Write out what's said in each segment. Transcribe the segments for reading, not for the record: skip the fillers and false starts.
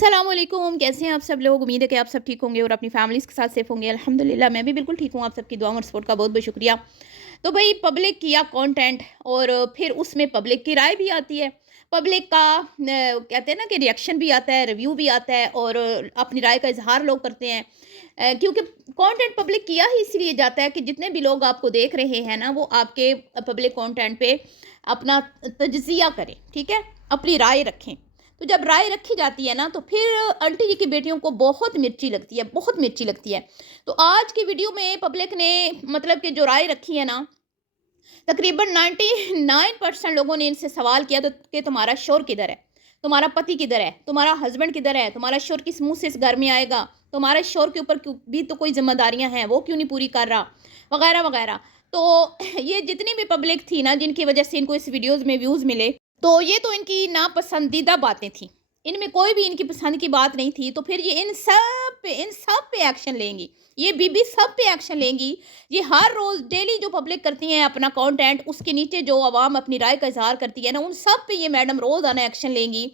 अस्सलाम वालेकुम, कैसे हैं आप सब लोग। उम्मीद है कि आप सब ठीक होंगे और अपनी फैमिलीज़ के साथ सेफ होंगे। अल्हम्दुलिल्लाह मैं भी बिल्कुल ठीक हूँ। आप सबकी दुआ और सपोर्ट का बहुत बहुत शुक्रिया। तो भाई पब्लिक किया कंटेंट और फिर उसमें पब्लिक की राय भी आती है। पब्लिक का कहते हैं ना कि रिएक्शन भी आता है, रिव्यू भी आता है और अपनी राय का इजहार लोग करते हैं। क्योंकि कंटेंट पब्लिक किया ही इसलिए जाता है कि जितने भी लोग आपको देख रहे हैं ना, वो आपके पब्लिक कंटेंट पे अपना तज्जिया करें, ठीक है, अपनी राय रखें। तो जब राय रखी जाती है ना, तो फिर आंटी जी की बेटियों को बहुत मिर्ची लगती है, बहुत मिर्ची लगती है। तो आज की वीडियो में पब्लिक ने मतलब कि जो राय रखी है ना, तकरीबन 99% लोगों ने इनसे सवाल किया तो कि तुम्हारा शोर किधर है, तुम्हारा पति किधर है, तुम्हारा हस्बैंड किधर है, तुम्हारा शोर किस मुंह से इस घर में आएगा, तुम्हारे शोर के ऊपर भी तो कोई जिम्मेदारियां हैं, वो क्यों नहीं पूरी कर रहा, वगैरह वगैरह। तो ये जितनी भी पब्लिक थी ना, जिनकी वजह से इनको इस वीडियोज़ में व्यूज़ मिले, तो ये तो इनकी नापसंदीदा बातें थी। इनमें कोई भी इनकी पसंद की बात नहीं थी, तो फिर ये इन सब पे एक्शन लेंगी। ये बीबी सब पे एक्शन लेंगी। ये हर रोज़ डेली जो पब्लिक करती हैं अपना कंटेंट, उसके नीचे जो आवाम अपनी राय का इज़हार करती है ना, उन सब पे ये मैडम रोज़ाना एक्शन लेंगी।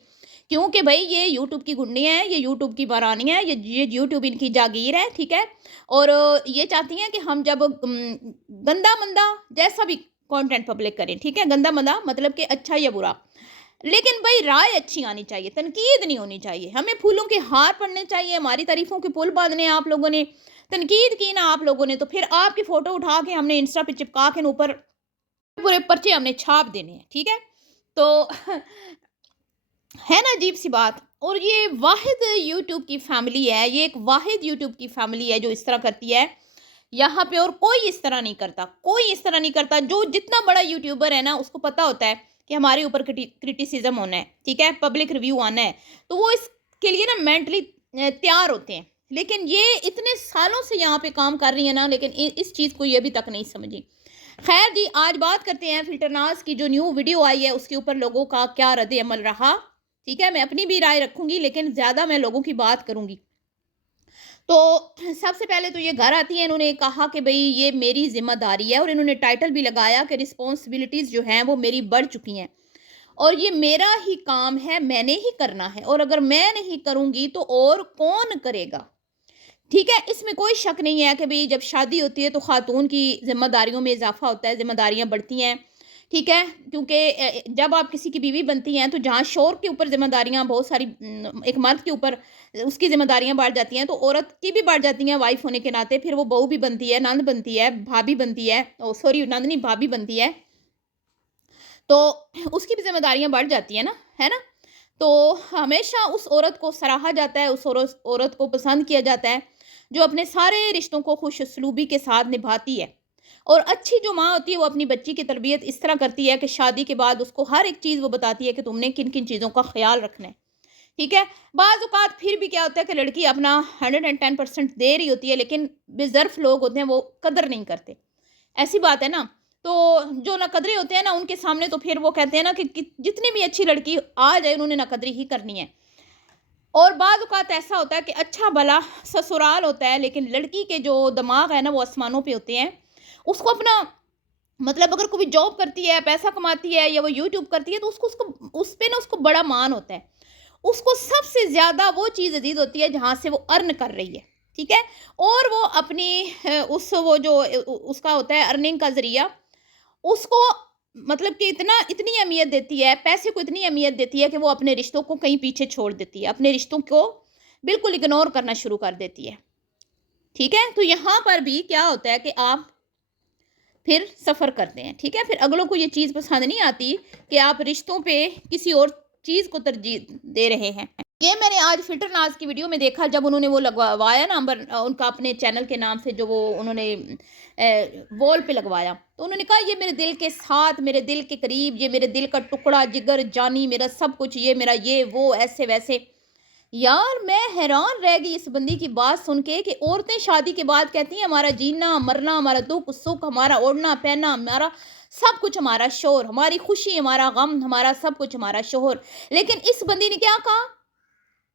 क्योंकि भई ये यूट्यूब की गुंडी हैं, ये यूट्यूब की महारानी हैं, ये यूट्यूब इनकी जागीर है, ठीक है? और ये चाहती हैं कि हम जब गंदा-मंदा जैसा भी कंटेंट पब्लिक करें, ठीक है? गंदा-मंदा मतलब कि अच्छा या बुरा। लेकिन भई राय अच्छी आनी चाहिए, तनकीद नहीं होनी चाहिए। हमें फूलों के हार पड़ने चाहिए, हमारी तारीफ़ों के पुल बाँधने हैं आप लोगों ने, तनकीद की ना आप लोगों ने, तो फिर आपकी फ़ोटो उठा के हमने इंस्टा पे चिपका के ऊपर पूरे पर्चे हमने छाप देने हैं, ठीक है? तो है ना अजीब-सी बात। और ये वाहिद यूट्यूब की फ़ैमिली है, ये एक वाहिद यूट्यूब की फ़ैमिली है जो इस तरह करती है। यहाँ पे और कोई इस तरह नहीं करता, कोई इस तरह नहीं करता। जो जितना बड़ा यूट्यूबर है ना, उसको पता होता है कि हमारे ऊपर क्रिटिसिज्म होना है, ठीक है, पब्लिक रिव्यू आना है, तो वो इसके लिए ना मेंटली तैयार होते हैं। लेकिन ये इतने सालों से यहाँ पे काम कर रही है ना, लेकिन इस चीज़ को ये अभी तक नहीं समझी। खैर जी, आज बात करते हैं फिल्टरनाज की जो न्यू वीडियो आई है, उसके ऊपर लोगों का क्या रद्द अमल रहा। ठीक है, मैं अपनी भी राय रखूंगी, लेकिन ज़्यादा मैं लोगों की बात करूंगी। तो सबसे पहले तो ये घर आती है, इन्होंने कहा कि भई ये मेरी ज़िम्मेदारी है, और इन्होंने टाइटल भी लगाया कि रिस्पॉन्सिबिलिटीज़ जो हैं वो मेरी बढ़ चुकी हैं और ये मेरा ही काम है, मैंने ही करना है, और अगर मैं नहीं करूँगी तो और कौन करेगा? ठीक है, इसमें कोई शक नहीं है कि भई जब शादी होती है तो ख़ातून की ज़िम्मेदारियों में इज़ाफ़ा होता है, ज़िम्मेदारियाँ बढ़ती हैं, ठीक है? क्योंकि जब आप किसी की बीवी बनती हैं, तो जहाँ शौहर के ऊपर ज़िम्मेदारियाँ बहुत सारी एक मर्द के ऊपर उसकी ज़िम्मेदारियाँ बढ़ जाती हैं, तो औरत की भी बढ़ जाती हैं वाइफ़ होने के नाते, फिर वो बहू भी बनती है, नंद बनती है, भाभी बनती है, ओह सॉरी नंद नहीं भाभी बनती है, तो उसकी भी ज़िम्मेदारियाँ बढ़ जाती हैं ना, है ना? तो हमेशा उस औरत को सराहा जाता है, उस औरत को पसंद किया जाता है, जो अपने सारे रिश्तों को खुशउस्लूबी के साथ निभाती है। और अच्छी जो माँ होती है, वो अपनी बच्ची की तरबियत इस तरह करती है कि शादी के बाद उसको हर एक चीज़ वो बताती है कि तुमने किन-किन चीज़ों का ख़्याल रखना है, ठीक है? बाज़ औक़ात फिर भी क्या होता है कि लड़की अपना 110% दे रही होती है, लेकिन बेज़र्फ़ लोग होते हैं, वो कदर नहीं करते। ऐसी बात है ना। तो जो नकदरे होते हैं ना, उनके सामने तो फिर वो कहते हैं ना कि जितनी भी अच्छी लड़की आ जाए, उन्होंने नकदरी ही करनी है। और बाद औक़ात ऐसा होता है कि अच्छा भला ससुराल होता है, लेकिन लड़की के जो दिमाग है ना, वो आसमानों पे होते हैं। उसको अपना मतलब अगर कोई जॉब करती है, पैसा कमाती है, या वो यूट्यूब करती है, तो उसको उसको उस पे ना उसको बड़ा मान होता है। उसको सबसे ज़्यादा वो चीज़ अज़ीज़ होती है जहाँ से वो अर्न कर रही है, ठीक है? और वो अपनी उस वो जो उसका होता है अर्निंग का ज़रिया, उसको मतलब कि इतनी अहमियत देती है, पैसे को इतनी अहमियत देती है कि वो अपने रिश्तों को कहीं पीछे छोड़ देती है, अपने रिश्तों को बिल्कुल इग्नोर करना शुरू कर देती है, ठीक है? तो यहाँ पर भी क्या होता है कि आप फिर सफ़र करते हैं, ठीक है? फिर अगलों को ये चीज़ पसंद नहीं आती कि आप रिश्तों पे किसी और चीज़ को तरजीह दे रहे हैं। ये मैंने आज फ़िल्टर नाज़ की वीडियो में देखा, जब उन्होंने वो लगवाया ना उनका अपने चैनल के नाम से जो वो उन्होंने वॉल पे लगवाया। तो उन्होंने कहा ये मेरे दिल के साथ, मेरे दिल के करीब, ये मेरे दिल का टुकड़ा, जिगर जानी, मेरा सब कुछ, ये मेरा ये वो ऐसे-वैसे। यार मैं हैरान रह गई इस बंदी की बात सुन के कि औरतें शादी के बाद कहती हैं हमारा जीना मरना, हमारा दुख सुख, हमारा ओढ़ना पहनना, हमारा सब कुछ हमारा शोहर, हमारी खुशी हमारा गम, हमारा सब कुछ हमारा शोहर। लेकिन इस बंदी ने क्या कहा,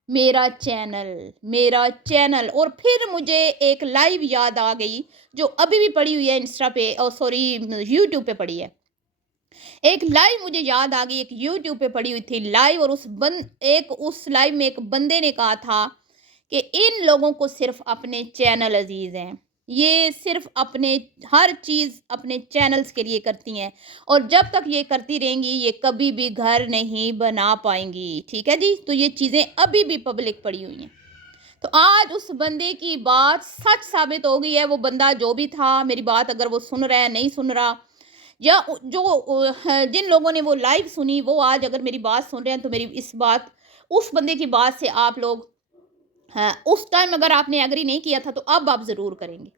मेरा चैनल, मेरा चैनल। और फिर मुझे एक लाइव याद आ गई, जो अभी भी पड़ी हुई है इंस्टा पे, और सॉरी यूट्यूब पे पड़ी है। एक लाइव मुझे याद आ गई, एक यूट्यूब पे पड़ी हुई थी लाइव, और उस लाइव में एक बंदे ने कहा था कि इन लोगों को सिर्फ अपने चैनल अजीज हैं, ये सिर्फ अपने हर चीज़ अपने चैनल्स के लिए करती हैं, और जब तक ये करती रहेंगी ये कभी भी घर नहीं बना पाएंगी। ठीक है जी, तो ये चीज़ें अभी भी पब्लिक पड़ी हुई हैं। तो आज उस बंदे की बात सच साबित हो गई है। वो बंदा जो भी था, मेरी बात अगर वो सुन रहा है नहीं सुन रहा, या जिन लोगों ने वो लाइव सुनी वो आज अगर मेरी बात सुन रहे हैं, तो मेरी इस बात उस बंदे की बात से आप लोग, हाँ, उस टाइम अगर आपने एग्री नहीं किया था तो अब आप ज़रूर करेंगे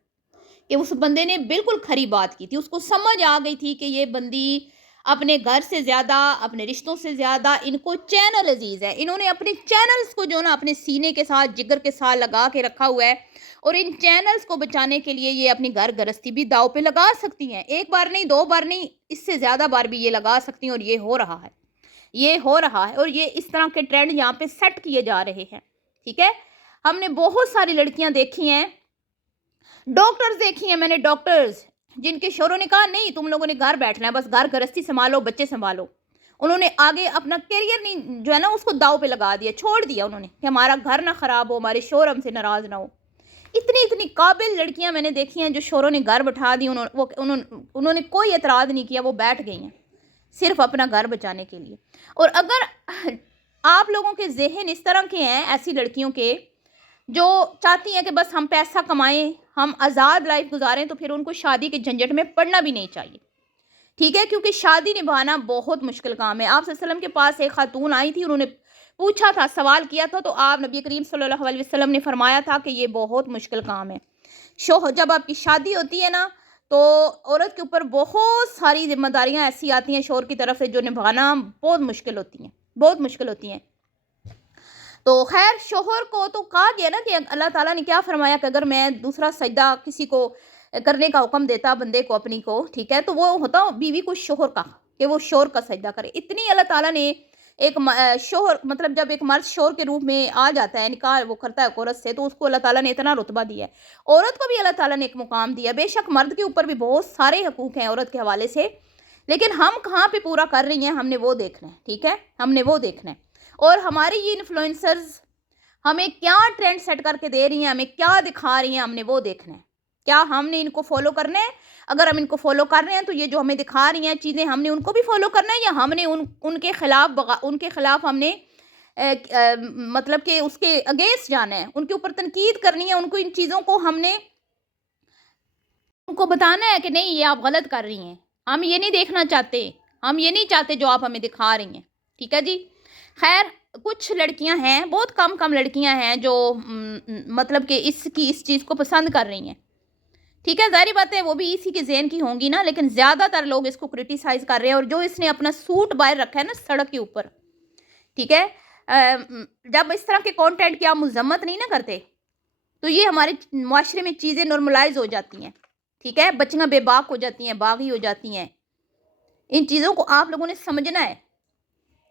कि उस बंदे ने बिल्कुल खरी बात की थी। उसको समझ आ गई थी कि ये बंदी अपने घर से ज़्यादा, अपने रिश्तों से ज़्यादा इनको चैनल अजीज़ है। इन्होंने अपने चैनल्स को जो ना अपने सीने के साथ, जिगर के साथ लगा के रखा हुआ है, और इन चैनल्स को बचाने के लिए ये अपनी घर गृहस्थी भी दाव पे लगा सकती हैं। एक बार नहीं, दो बार नहीं, इससे ज़्यादा बार भी ये लगा सकती हैं, और ये हो रहा है, ये हो रहा है, और ये इस तरह के ट्रेंड यहाँ पे सेट किए जा रहे हैं। ठीक है, हमने बहुत सारी लड़कियां देखी हैं, डॉक्टर्स देखी हैं मैंने, डॉक्टर्स जिनके शोरों ने कहा नहीं तुम लोगों ने घर बैठना है, बस घर गृहस्थी संभालो, बच्चे संभालो। उन्होंने आगे अपना करियर नहीं जो है ना उसको दाव पे लगा दिया, छोड़ दिया उन्होंने कि हमारा घर ना खराब हो, हमारे शोर हमसे नाराज ना हो। इतनी इतनी काबिल लड़कियां मैंने देखी हैं जो शोरों ने घर बैठा दी, उन्होंने कोई एतराज़ नहीं किया, वो बैठ गई हैं सिर्फ अपना घर बचाने के लिए। और अगर आप लोगों के जहन इस तरह के हैं, ऐसी लड़कियों के जो चाहती हैं कि बस हम पैसा कमाएं, हम आज़ाद लाइफ गुजारें, तो फिर उनको शादी के झंझट में पड़ना भी नहीं चाहिए। ठीक है, क्योंकि शादी निभाना बहुत मुश्किल काम है। आप सल्लल्लाहु अलैहि वसल्लम के पास एक खातून आई थी, उन्होंने पूछा था, सवाल किया था, तो आप नबी करीम सल्लल्लाहु अलैहि वसल्लम ने फरमाया था कि ये बहुत मुश्किल काम है। जब आपकी शादी होती है ना, तो औरत के ऊपर बहुत सारी जिम्मेदारियां ऐसी आती हैं शोहर की तरफ से जो निभाना बहुत मुश्किल होती हैं, बहुत मुश्किल होती हैं। तो खैर, शोहर को तो कहा गया ना कि अल्लाह ताला ने क्या फरमाया कि अगर मैं दूसरा सजदा किसी को करने का हुक्म देता बंदे को अपनी को, ठीक है, तो वो होता बीवी को शोहर का, कि वो शोहर का सजदा करे। इतनी अल्लाह ताला ने एक शोहर, मतलब जब एक मर्द शोहर के रूप में आ जाता है, निकाह वो करता है एक औरत से, तो उसको अल्लाह ताला ने इतना रुतबा दिया है। औरत को भी अल्लाह ताला ने एक मुकाम दिया। बेशक मर्द के ऊपर भी बहुत सारे हकूक़ हैं औरत के हवाले से, लेकिन हम कहाँ पे पूरा कर रही हैं, हमने वो देखना है। ठीक है, हमने वो देखना है। और हमारी ये इन्फ्लुएंसर्स हमें क्या ट्रेंड सेट करके दे रही हैं, हमें क्या दिखा रही हैं, हमने वो देखना है। क्या हमने इनको फॉलो करना है? अगर हम इनको फॉलो कर रहे हैं, तो ये जो हमें दिखा रही हैं चीज़ें, हमने उनको भी फॉलो करना है, या हमने उनके खिलाफ हमने मतलब कि उसके अगेंस्ट जाना है, उनके ऊपर तनकीद करनी है, उनको इन चीज़ों को हमने उनको बताना है कि नहीं ये आप गलत कर रही हैं, हम ये नहीं देखना चाहते, हम ये नहीं चाहते जो आप हमें दिखा रही हैं। ठीक है जी। खैर, कुछ लड़कियां हैं, बहुत कम कम लड़कियां हैं जो मतलब कि इस चीज़ को पसंद कर रही हैं। ठीक है, ज़ाहिर बात है वो भी इसी के ज़हन की होंगी ना, लेकिन ज़्यादातर लोग इसको क्रिटिसाइज़ कर रहे हैं। और जो इसने अपना सूट बाहर रखा है ना सड़क के ऊपर, ठीक है, जब इस तरह के कंटेंट की आप मजम्मत नहीं ना करते, तो ये हमारे माशरे में चीज़ें नॉर्मलाइज हो जाती हैं। ठीक है, बच्चियाँ बेबाक हो जाती हैं, बागी हो जाती हैं। इन चीज़ों को आप लोगों ने समझना है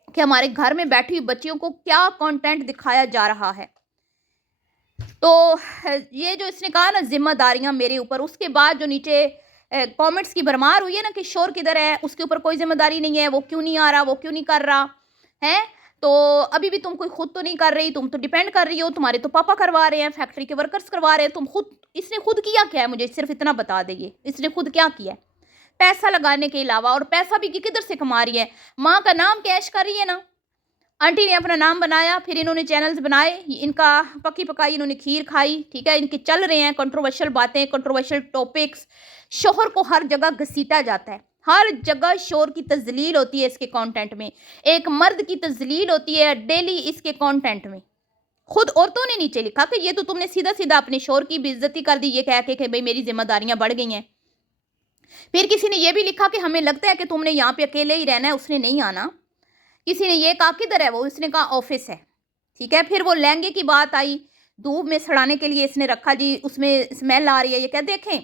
कि हमारे घर में बैठी हुई बच्चियों को क्या कंटेंट दिखाया जा रहा है। तो ये जो इसने कहा ना जिम्मेदारियां मेरे ऊपर, उसके बाद जो नीचे कमेंट्स की भरमार हुई है ना कि शोर किधर है, उसके ऊपर कोई जिम्मेदारी नहीं है, वो क्यों नहीं आ रहा, वो क्यों नहीं कर रहा है, तो अभी भी तुम कोई खुद तो नहीं कर रही, तुम तो डिपेंड कर रही हो, तुम्हारे तो पापा करवा रहे हैं, फैक्ट्री के वर्कर्स करवा रहे हैं, तुम खुद, इसने खुद किया क्या है, मुझे सिर्फ इतना बता देंगे इसने खुद क्या किया है पैसा लगाने के अलावा। और पैसा भी किधर से कमा रही है, माँ का नाम कैश कर रही है ना, आंटी ने अपना नाम बनाया, फिर इन्होंने चैनल्स बनाए, इनका पकी पकाई इन्होंने खीर खाई। ठीक है, इनके चल रहे हैं कंट्रोवर्शियल बातें, कंट्रोवर्शियल टॉपिक्स, शोहर को हर जगह घसीटा जाता है, हर जगह शोहर की तजलील होती है इसके कंटेंट में, एक मर्द की तजलील होती है डेली इसके कंटेंट में। खुद औरतों ने नीचे लिखा कि ये तो तुमने सीधा सीधा अपने शोहर की बेइज्जती कर दी, ये कह के कि भाई मेरी जिम्मेदारियां बढ़ गई हैं। फिर किसी ने ये भी लिखा कि हमें लगता है कि तुमने यहाँ पे अकेले ही रहना है, उसने नहीं आना। किसी ने ये कहा किधर है वो, इसने कहा ऑफिस है। ठीक है, फिर वो लहंगे की बात आई, धूप में सड़ाने के लिए इसने रखा जी, उसमें स्मेल आ रही है। ये क्या देखें,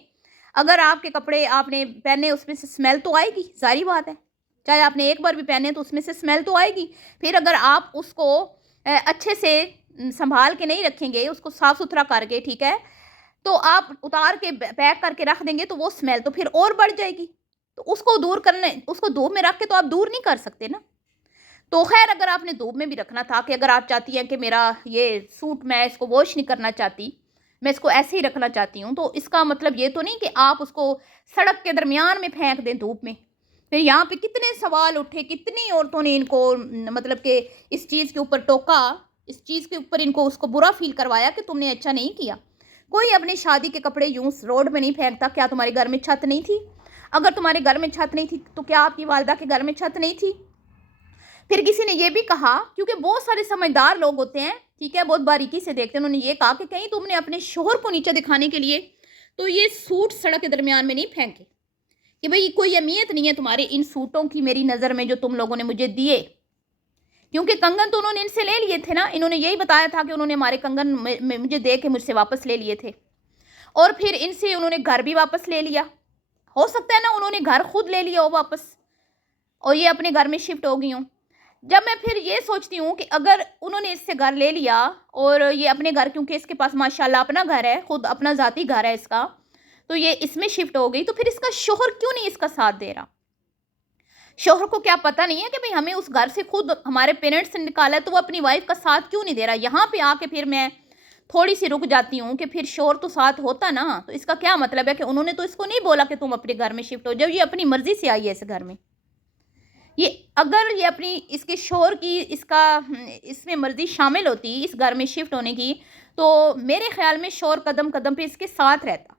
अगर आपके कपड़े आपने पहने उसमें से स्मेल तो आएगी, सारी बात है, चाहे आपने एक बार भी पहने तो उसमें से स्मेल तो आएगी। फिर अगर आप उसको अच्छे से संभाल के नहीं रखेंगे, उसको साफ़ सुथरा करके, ठीक है, तो आप उतार के पैक करके रख देंगे तो वो स्मेल तो फिर और बढ़ जाएगी। تو اس کو धूप में रख के तो आप दूर नहीं कर सकते ना। तो खैर अगर आपने धूप में भी रखना था, कि अगर आप चाहती हैं कि मेरा ये सूट मैं इसको वॉश नहीं करना चाहती, मैं इसको ऐसे ही रखना चाहती हूँ, तो इसका मतलब ये तो नहीं कि आप उसको सड़क के दरमियान में फेंक दें धूप में। फिर यहाँ पे कितने सवाल उठे, कितनी औरतों ने इनको मतलब कि इस चीज़ के ऊपर टोका, इस चीज़ के ऊपर इनको उसको बुरा फील करवाया कि तुमने अच्छा नहीं किया। कोई अपनी शादी के कपड़े यूँ रोड में नहीं फेंकता। क्या तुम्हारे घर में छत नहीं थी? अगर तुम्हारे घर में छत नहीं थी तो क्या आपकी वालदा के घर में छत नहीं थी? फिर किसी ने ये भी कहा, क्योंकि बहुत सारे समझदार लोग होते हैं, ठीक है, बहुत बारीकी से देखते हैं, उन्होंने ये कहा कि कहीं तुमने अपने शोहर को नीचे दिखाने के लिए तो ये सूट सड़क के दरमियान में नहीं फेंके, कि भाई कोई अहमियत नहीं है तुम्हारे इन सूटों की मेरी नज़र में जो तुम लोगों ने मुझे दिए। क्योंकि कंगन तो उन्होंने इनसे ले लिए थे ना, इन्होंने यही बताया था कि उन्होंने हमारे कंगन मुझे दे के मुझसे वापस ले लिए थे, और फिर इनसे उन्होंने घर भी वापस ले लिया। हो सकता है ना उन्होंने घर खुद ले लिया हो वापस और ये अपने घर में शिफ्ट हो गई हूँ। जब मैं फिर ये सोचती हूँ कि अगर उन्होंने इससे घर ले लिया और ये अपने घर, क्योंकि इसके पास माशाल्लाह अपना घर है, खुद अपना ज़ाती घर है इसका, तो ये इसमें शिफ्ट हो गई, तो फिर इसका शोहर क्यों नहीं इसका साथ दे रहा? शोहर को क्या पता नहीं है कि भाई हमें उस घर से खुद हमारे पेरेंट्स ने निकाला है, तो वो अपनी वाइफ का साथ क्यों नहीं दे रहा? यहाँ पे आके फिर मैं थोड़ी सी रुक जाती हूँ कि फिर शोहर तो साथ होता ना, तो इसका क्या मतलब है कि उन्होंने तो इसको नहीं बोला कि तुम अपने घर में शिफ्ट हो, जब ये अपनी मर्जी से आई है इस घर में। ये अगर ये अपनी इसके शोहर की इसमें मर्जी शामिल होती इस घर में शिफ्ट होने की, तो मेरे ख्याल में शोहर कदम कदम पे इसके साथ रहता।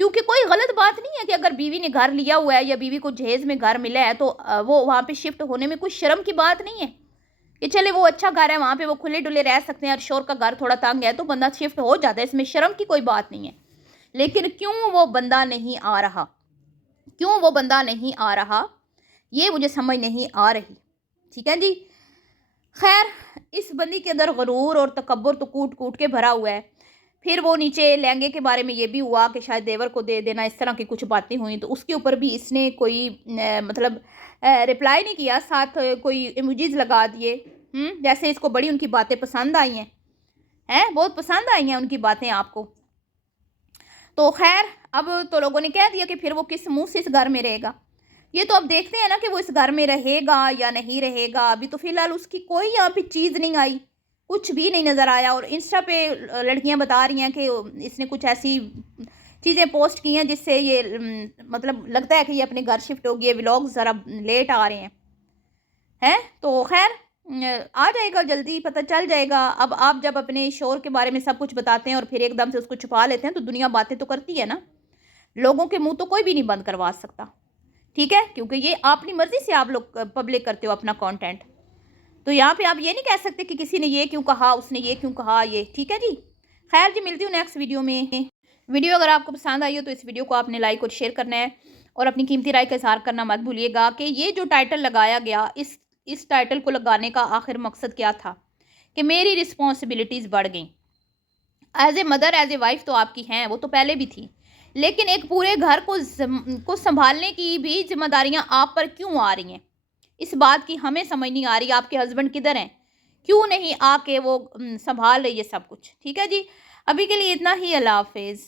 क्योंकि कोई गलत बात नहीं है कि अगर बीवी ने घर लिया हुआ है या बीवी को जहेज में घर मिला है, तो वो वहाँ पे शिफ्ट होने में कोई शर्म की बात नहीं है कि चले वो अच्छा घर है, वहाँ पे वो खुले डुले रह सकते हैं, और शोहर का घर थोड़ा तंग है तो बंदा शिफ्ट हो जाता है, इसमें शर्म की कोई बात नहीं है। लेकिन क्यों वो बंदा नहीं आ रहा, क्यों वो बंदा नहीं आ रहा, ये मुझे समझ नहीं आ रही। ठीक है जी। खैर इस बंदी के अंदर गरूर और तकब्बुर तो कूट कूट के भरा हुआ है। फिर वो नीचे लहंगे के बारे में ये भी हुआ कि शायद देवर को दे देना, इस तरह की कुछ बातें हुई, तो उसके ऊपर भी इसने कोई मतलब रिप्लाई नहीं किया, साथ कोई इमोजीज लगा दिए। जैसे इसको बड़ी उनकी बातें पसंद आई हैं, बहुत पसंद आई हैं उनकी बातें आपको। तो खैर अब तो लोगों ने कह दिया कि फिर वो किस मुंह से इस घर में रहेगा। ये तो अब देखते हैं ना कि वो इस घर में रहेगा या नहीं रहेगा। अभी तो फ़िलहाल उसकी कोई यहाँ पे चीज़ नहीं आई, कुछ भी नहीं नज़र आया। और इंस्टा पे लड़कियां बता रही हैं कि इसने कुछ ऐसी चीज़ें पोस्ट की हैं जिससे ये मतलब लगता है कि ये अपने घर शिफ्ट हो गई है। व्लॉग्स ज़रा लेट आ रहे हैं तो खैर आ जाएगा, जल्दी पता चल जाएगा। अब आप जब अपने शोहर के बारे में सब कुछ बताते हैं और फिर एकदम से उसको छुपा लेते हैं, तो दुनिया बातें तो करती है ना। लोगों के मुंह तो कोई भी नहीं बंद करवा सकता, ठीक है, क्योंकि ये अपनी मर्ज़ी से आप लोग पब्लिक करते हो अपना कंटेंट। तो यहाँ पे आप ये नहीं कह सकते कि किसी ने ये क्यों कहा, उसने ये क्यों कहा, ये ठीक है जी। खैर जी, मिलती हूँ नेक्स्ट वीडियो में। वीडियो अगर आपको पसंद आई हो तो इस वीडियो को आपने लाइक और शेयर करना है, और अपनी कीमती राय का इज़हार करना मत भूलिएगा कि ये जो टाइटल लगाया गया, इस टाइटल को लगाने का आखिर मकसद क्या था, कि मेरी रिस्पॉन्सिबिलिटीज़ बढ़ गई। As a mother, as a wife तो आपकी हैं, वो तो पहले भी थी, लेकिन एक पूरे घर को संभालने की भी जिम्मेदारियां आप पर क्यों आ रही हैं? इस बात की हमें समझ नहीं आ रही। आपके हस्बैंड किधर हैं? क्यों नहीं आके वो संभाल रही है सब कुछ? ठीक है जी, अभी के लिए इतना ही। अल्लाह हाफिज़।